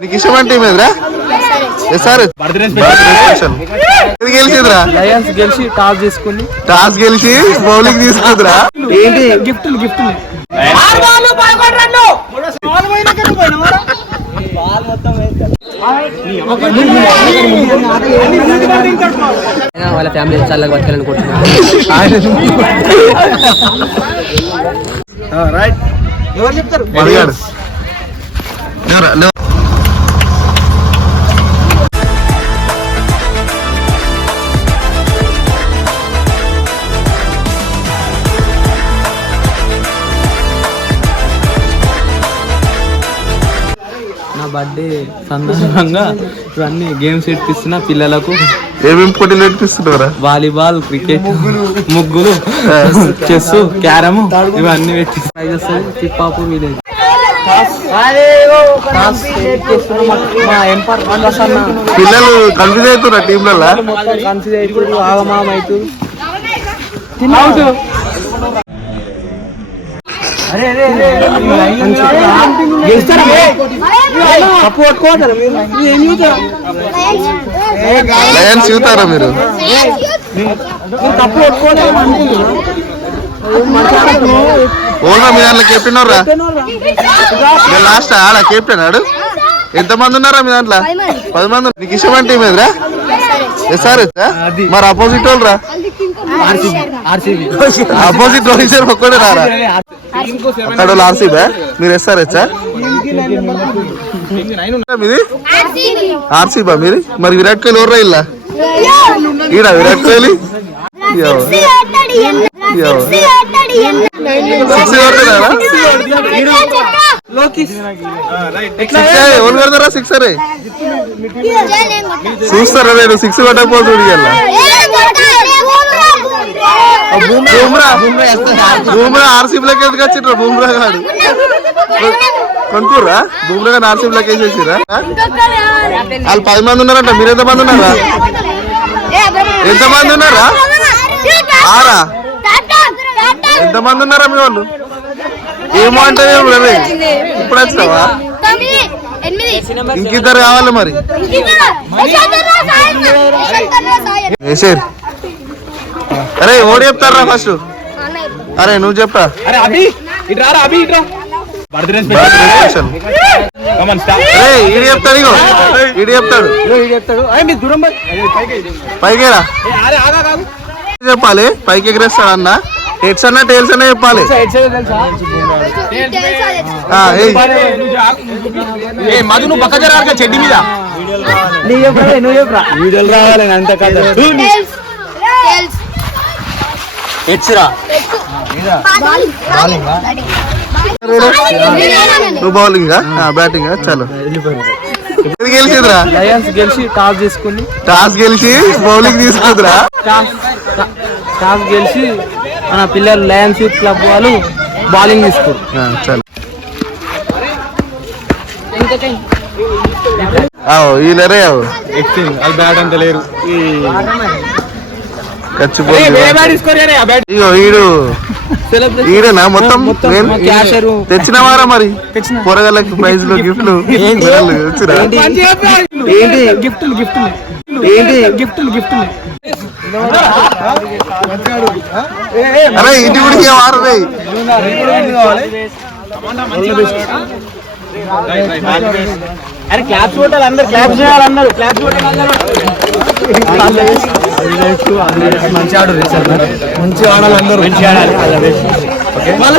నీకు ఇష్టమైన టీం ఇది గెలిచిందిరా? లయన్స్ గెలిచి టాస్ తీసుకుని టాస్ గెలిచి బౌలింగ్ తీసుకుందిరా ఏంటి? గిఫ్ట్లు గిఫ్ట్లు. వాళ్ళ ఫ్యామిలీ చాలా బతకాలనుకుంటున్నాను లేవురా, లేవు. నా బర్త్డే సందర్భంగా ఇవన్నీ గేమ్స్ ఇప్పిస్తున్నా పిల్లలకు. ఏమేమి పోటీలు పెట్టిస్తున్నారా వాలీబాల్ క్రికెట్ ముగ్గులు చెస్ క్యారమ్ ఇవన్నీ పెట్టి తిప్పాపూర్ విలేజ్. పిల్లలు కన్ఫ్యూజ్ అవుతున్నా టీంలలో కన్ఫ్యూజ్ ఆగమాగం అవుతుంది కప్పు పట్టుకోవద్దా లయన్స్ చూతారా మీరు కప్పు పట్టుకోవడం అనుకుంటున్నా ఓనా మీ దాంట్లో కెప్టెన్ రా లాస్ట్ ఆడ కెప్టెన్ ఆడు? ఎంత మంది ఉన్నారా మీ దాంట్లో? పది మంది నీకు ఇష్టమైన టీం ఎదురా ఎస్ఆర్ఎస్ మరి అపోజిట్ వాళ్ళు రా ఆర్సీబీ అపోజిట్ రోహిత్ శర్మ ఒక్కడే రారా? అక్కడ వాళ్ళు ఆర్సీబీ మీరు ఎస్ఆర్ఎస్ మీది? ఆర్సీబా మీది? మరి విరాట్ కోహ్లీ ఎవరు ఇల్లా? ఈడ విరాట్ కోహ్లీ? ఎవరు సిక్స్ అరే చూస్తారా నేను సిక్స్ కొట్టకపోతే బూమ్రా బూమ్రా ఆర్సీబీలోకి ఎందుకు వచ్చిండ్రా బూమ్రా గారు కొనుక్కుర్రా బూమ్రా గారు ఆర్సీబీలోకి వేసేసిరా వాళ్ళు పది మంది ఉన్నారంట మీరు ఎంత మంది ఉన్నారా ఎంత మంది ఉన్నారా ఆరా ఎంత మంది ఉన్నారా మీ వాళ్ళు? ఏమో అంటే ఇప్పుడు వచ్చినావా? ఇంకిద్దరు కావాలి మరి. అరే ఓడి చెప్తారా ఫస్ట్? అరే నువ్వు చెప్పరా? ఈడు చెప్తాడు ఇగో. ఈడు చెప్తాడు. పైకేరా. అరే ఆగా కాదు చెప్పాలి పైకి ఎగరేస్తాడు అన్న హెడ్స్ అన్న టైల్స్ అన్న చెప్పాలి మధు నువ్వు పక్క జరగా చెడ్డి మీద. నువ్వు చెప్పరా నువ్వు చెప్పరా వీడియోలు రావాలి అంత కథ. హెచ్రా నువ్వు బౌలింగ్ బ్యాటింగ్ చలో. గెలిచిందిరా? లయన్స్ గెలిచి టాస్ తీసుకుని టాస్ గెలిచి బౌలింగ్ తీసుకుందిరా టాస్ టాస్ గెలిచి మన పిల్లలు లయన్స్ యూత్ క్లబ్ వాళ్ళు బౌలింగ్ తీసుకురు ఆ, చలో. ఆవు వీళ్ళరే వాళ్ళు బ్యాట్ అంత లేరు ఈడనా మొత్తం. క్యాషరు. తెచ్చినవారా మరి? తెచ్చిన. కూరగాయలకి ప్రైజ్లు గిఫ్ట్లు. గొర్రెలు తెచ్చిరా? ఏంటి? గిఫ్ట్లు గిఫ్ట్లు. ఏంటి? గిఫ్ట్లు. గిఫ్ట్లు. అరే ఇంటి గుడికి వారదే అరే క్లాప్స్ కొట్టాలి అందరు క్లాప్స్ చేయాలి అన్నారు క్లాప్స్ మంచి ఆడు మంచి ఆడాలి అందరూ మంచి ఆడాలి ball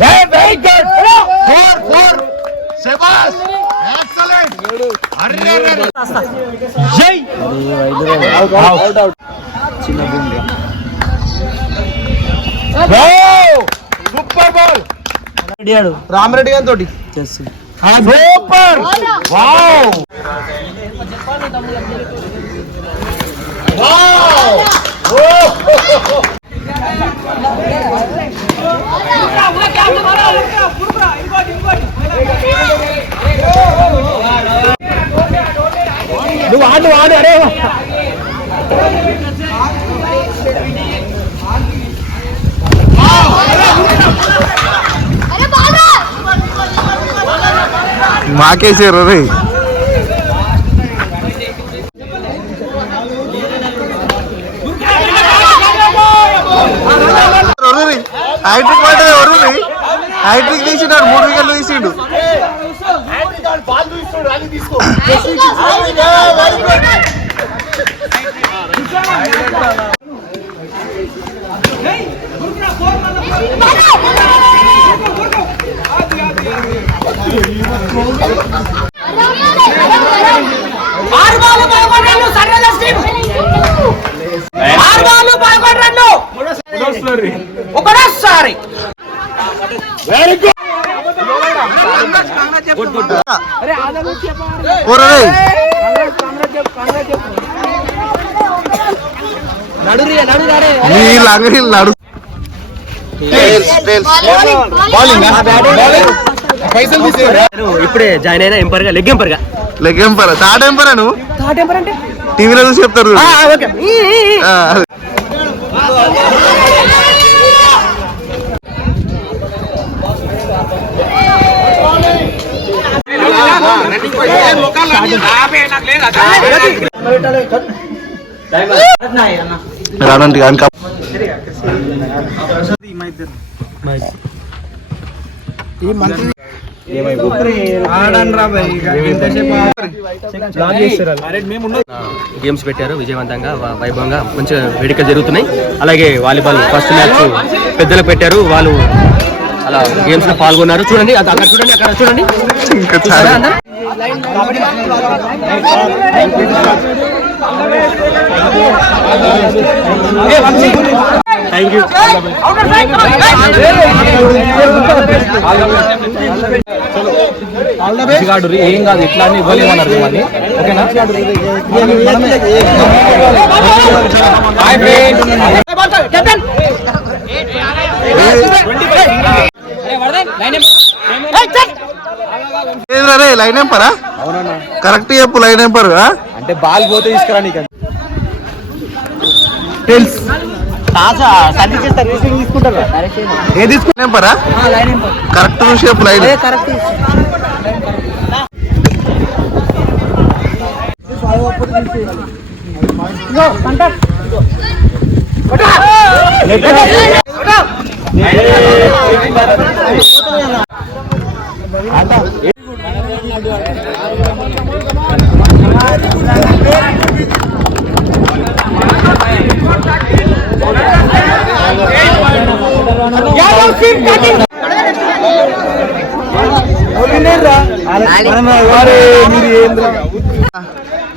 very good four four శబాస్ super ball అడిగాడు రామరెడ్డి గారి తోటి చెస్ సూపర్ వావ్ నువ్వు ఆడు ఆడు అరే మాకేసారు రే హైట్రిక్ పడ్డది ఎవరు హైట్రిక్ తీసిండు మూడు వికెట్లు తీసిండు. ఆరు బాల్ పదకొండు ఆరు బాల్ ఒకటోసారి వెరీ గుడ్ ఇప్పుడే జాయిన్ అయినా ఎంపర్గా లెగ్ ఎంపర్గా. లెగ్ ఎంపరా? తాట ఎంపరా నువ్వు? టీవీలో చూసి చెప్తారు ఆ, అదే. రానంటి కానీ గేమ్స్ పెట్టారు విజయవంతంగా వైభవంగా. మంచిగా వేడుకలు జరుగుతున్నాయి. అలాగే వాలీబాల్ ఫస్ట్ మ్యాచ్ పెద్దలు పెట్టారు. వాళ్ళు అలా గేమ్స్లో పాల్గొన్నారు. చూడండి అక్కడ చూడండి అక్కడ చూడండి. థ్యాంక్ యూ ఏం కాదు ఇట్లా అని ఇవ్వలేమన్నారు మిమ్మల్ని ఓకేనా లైన్ ఎంపరా కరెక్ట్ చెప్పు లైన్ ఎంపర్ అంటే బాల్ పోతే తీసుకురా నీకు తెలుసు తీసుకుంటారు ఏ తీసుకుని కరెక్ట్ చూసి చెప్పు లైన్ కరెక్ట్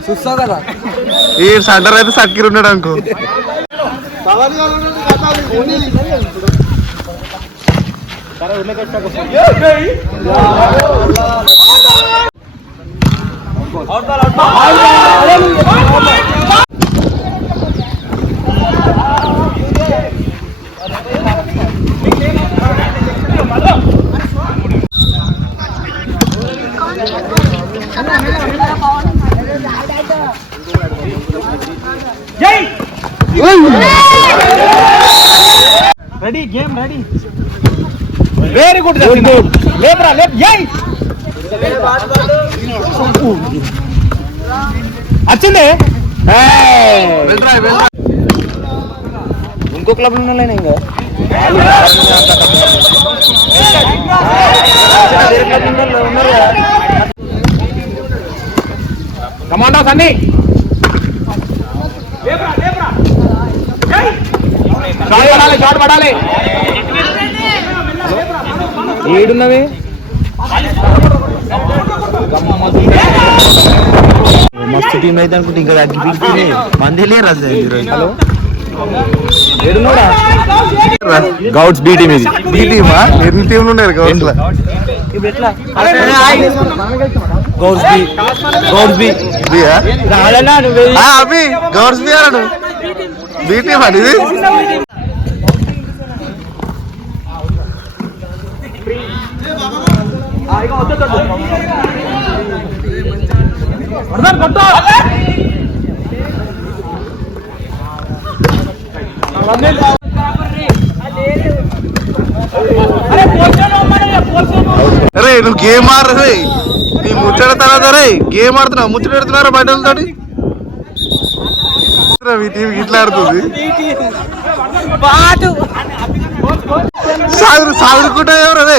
చూస్తావు కదా ఈ సెంటర్ అయితే సక్కిరి ఉన్నాడు అనుకో ready game ready very good good లేపరా లేప్ వచ్చింది ఇంకో క్లబ్లో ఇంకా? కమాండో సన్నీ షాట్ పడాలి షాట్ పడాలి. ఏడున్నవి? మస్తు టీం అయితే అనుకుంటే ఇంకా మంది లేరు హలో? గౌడ్స్ బి టీమ్ ఇది. ఈ టీమా? ఎన్ని టీంలు ఉన్నారు గౌడ్స్ గౌడ్స్ బి. గౌడ్స్ బి. బియా? ఆ, అభి గౌడ్స్ బి అన్నాడు. బి టీమ్ ఇది అరే నువ్వు గేమ్ ఆడరు రే? నీ ముచ్చట తర్వాత రే గేమ్ ఆడుతున్నావు ముచ్చట పెడుతున్నారా బయటలతోటి మీ టీం ఇట్లా ఆడుతుంది. సాగురు సాగురుకుంటా ఎవరు రే?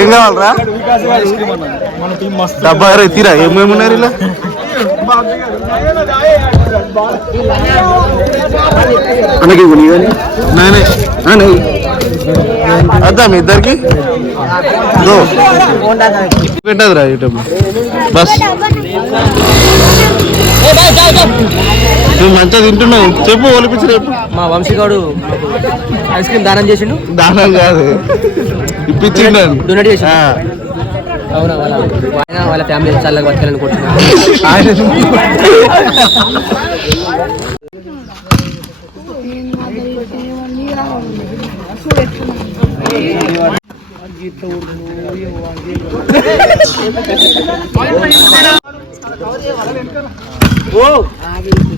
ఏం కావాలరా డబ్బా రే తీరా ఏమేమి ఉన్నారు ఇలా అనకి నానే నానే. అద్దా మీ ఇద్దరికి? యూట్యూబ్ బస్. నువ్వు మంచిగా తింటున్నావు. చెప్పు ఒలిపించి రేపు మా వంశీగాడు ఐస్ క్రీమ్ దానం చేసిండు. దానం కాదు. ఇప్పించిండు డొనేట్ చేసి. అవునా వాళ్ళ ఆయన వాళ్ళ ఫ్యామిలీ చల్లగా బతకాలనుకుంటున్నాను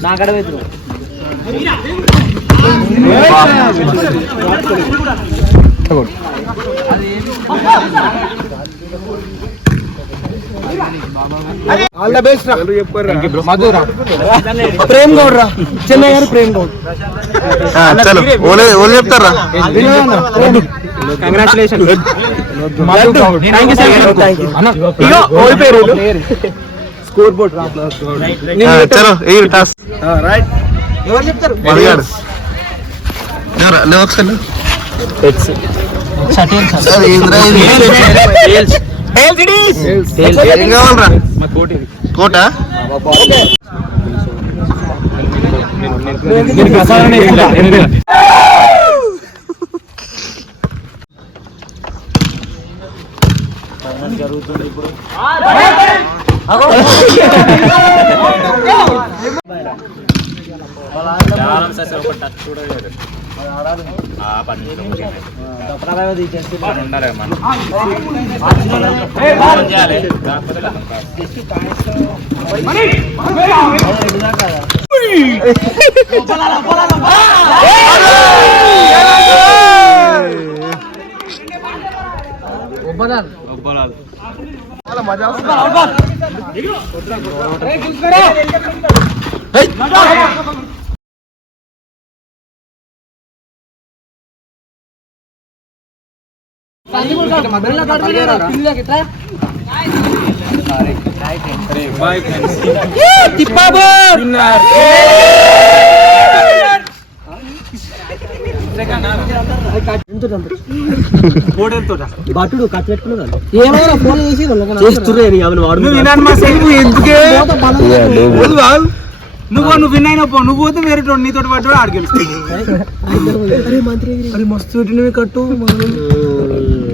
నాకడ వెతురు all the best Madhura Prem Goud రా. చెన్నై గారు ప్రేమ్ గౌడ్. ఆ, చలో. ఓలే ఓలే చెప్తారా? కంగ్రాచులేషన్ మధు గౌడ్. ఇగో స్కోర్ బోర్డ్ చలో టాస్. రైట్ ఎవరు చెప్తారు. సరే, ఇది? కోట బట్టుడు ఖర్చు పెట్టుకున్నాడు ఏమైనా ఫోన్ చేసి చేస్తుర్రే నీ అవును వాడు నువ్వు వినాను మా సేపు ఎందుకే? వద్దు బాగు నువ్వు నువ్వు విన్ అయినా పో. నువ్వు పోతే వేరే నీతో పడ్డాడు ఆడు గెలుస్తుంది అరే మస్తు కట్టు అరే అరే ప్రేమ్ ప్రేమ్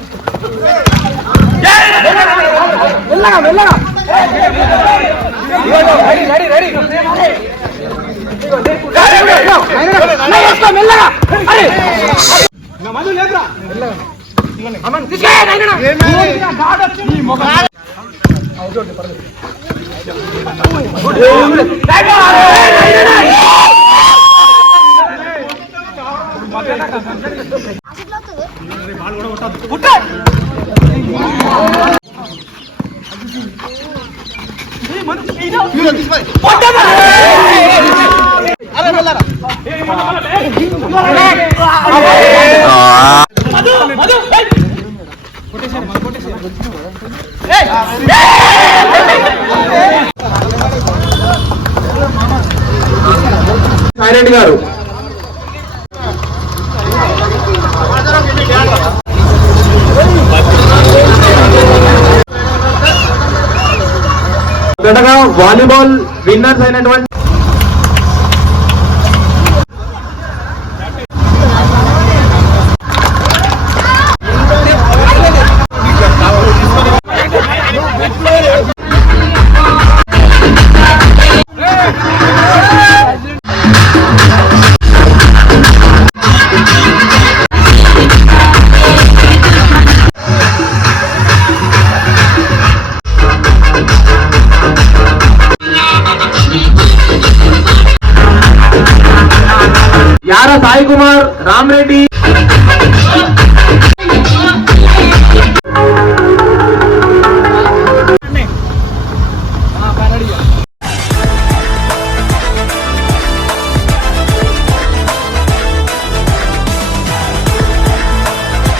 మెల్లగా మెల్లగా రెడీ రెడీ రెడీ మెల్లగా అరే మందు లేదురా అమ్మని తీసుకే నాయనా సాయిరెడ్డి మొదటగా వాలీబాల్ విన్నర్స్ అయినటువంటి baby.